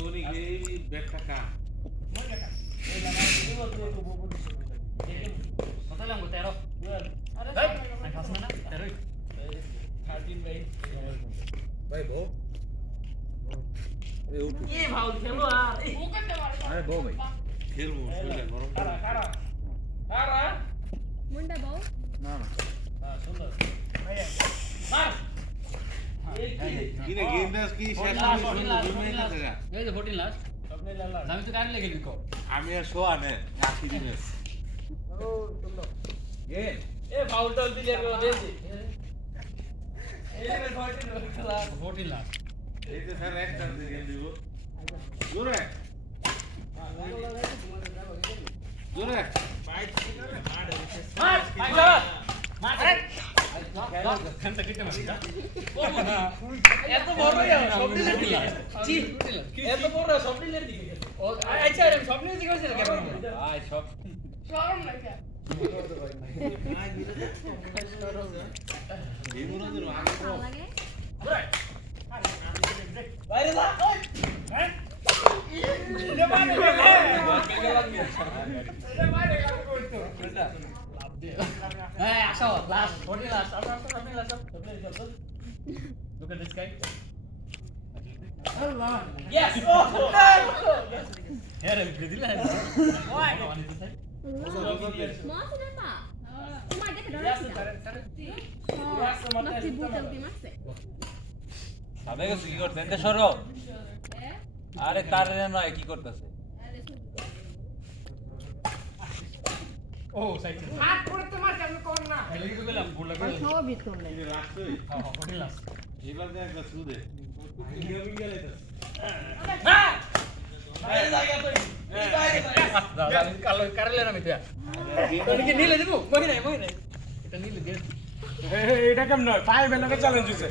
unik ini bed kakak. কত লাগবো 13 আমি ফাস না 13 13 ভাই বউ কি ভাউ খেলো আর ও করতে পারে আরে বউ ভাই খেলবো শরীরে গরম করে। খারা মুন্ডা বউ না না সুন্দর মার কি রে গেম দাস কি শেষ লাস্ট, হলো লাস্ট, জমে লাস্ট। গেছে গা। এই যে 14 লাস্ট স্বপ্নে লালা আমি তো গাড়ি লেগে বিকো আমি আর শোয়া নে আখি দিনেস ও সুন্দর গেম এ ফাউল টাউল দিলে আর দেছি এই যে 14 খেলা 14 লাস্ট এই যে স্যার একটা গেম দিব জোরে জোরে মার মার মার আরে ঘন্টা কেটে মারি এত বড় স্বপ্নের দিকে জি এত বড় স্বপ্নের দিকে ও আচ্ছা আমি স্বপ্নের দিকে গেছিল কেন আয় সব শরম লাগে এই মনে হলো আগে ভালো লাগে বাইরে যা হ্যাঁ এটা মানে এটা মানে কাজ করতে এটা লাভ দে হ্যাঁ আসো লাস্ট 14 লাস্ট আসো আসো আপনি লাস্ট স্বপ্নের দিকে look at this guy yes oh here আমি দিলা মা সিনা পা তোমার দেখে ডর yes লাগছে মাছি বুঝতে উঠে মারছে সাবে গেছে কি করতেন দে সরো আরে তারে নয় কি করতেছে ও সাইড হাত করতে মার কেন কোন না এই লাগি গেলাম গোল লাগা সব বিট করলে এই রাখছই হ্যাঁ 14 লাস্ট এবার দেখ একটা সুদে হ্যাঁ বাইরে যা গিয়া তুই বাইরে যা কালো কারলে না মিয়া তোর কি নীলে দিব মই নাই এটা নীলে দে এটা কেমন হয় 5 এর চ্যালেঞ্জ হইছে